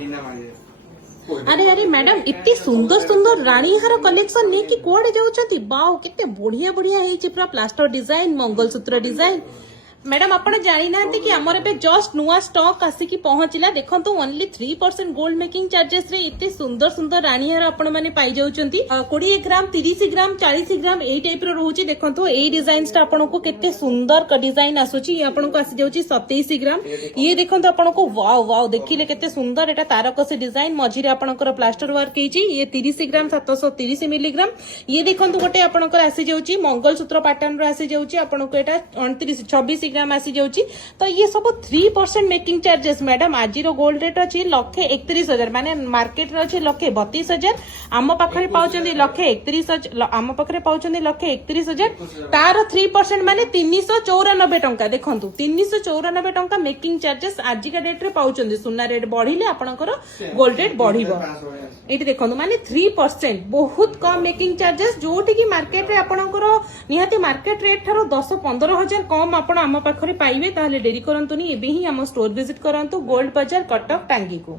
अरे अरे मैडम इतनी सुंदर सुंदर रानी हार कलेक्शन नहीं कि कुआडे जाउछंती बाव केते बढ़िया बढ़िया हेछि पूरा plaster design mangalsutra design madam आपण जानी नांती कि हमर पे जस्ट नुआ स्टॉक आसिकी पहुंचला देखंतु ओनली 3% गोल्ड मेकिंग चार्जेस रे इतने सुंदर सुंदर रानी हार आपण माने पाई जाउछंती 20 ग्राम 30 ग्राम 40 ग्राम एई टाइप रो रहउची देखंतु एई डिजाइन्स ता आपण को केते सुंदर डिजाइन आसुची ये आपण को आसी जाउची 27 ग्राम ये देखंतु आपण को वाव वाव देखिले केते सुंदर एटा तारकसी डिजाइन मझिरे आपणकर प्लास्टर वर्क हेची ये 30 ग्राम 730 मिलीग्राम ये देखंतु गोटे आपणकर आसी जाउची मंगलसूत्र पैटर्न रो आसी जाउची आपण को एटा 29 26 ग्राम आसी जाउची तो ये सब 3% मेकिंग चार्जेस मैडम आज गोल्ड रेट अच्छी 1,31,000 माने मार्केट रे अच्छी 1,32,000 आम पाखरे पाउचंदी 1,31,000 आम पाखरे पाउचंदी 1,31,000 तार 3% माने 394 टंका देखंतु 394 टंका मेकिंग चार्जेस आज का डेट रे पाउचंदी सुना रेट बढ़िले आपनकर गोल्ड रेट बढ़िबो एटी देखंतु माने 3% बहुत कम मेकिंग चार्जेस जोठी की मार्केट रे आपनकर निहाती मार्केट रेट थारो 10-15,000 कम आपण आम पाखरे पाइबे ताहले डेरी करंतुनी एबे ही हम स्टोर विजिट करंतु गोल्ड बाजार कटक टांगी को।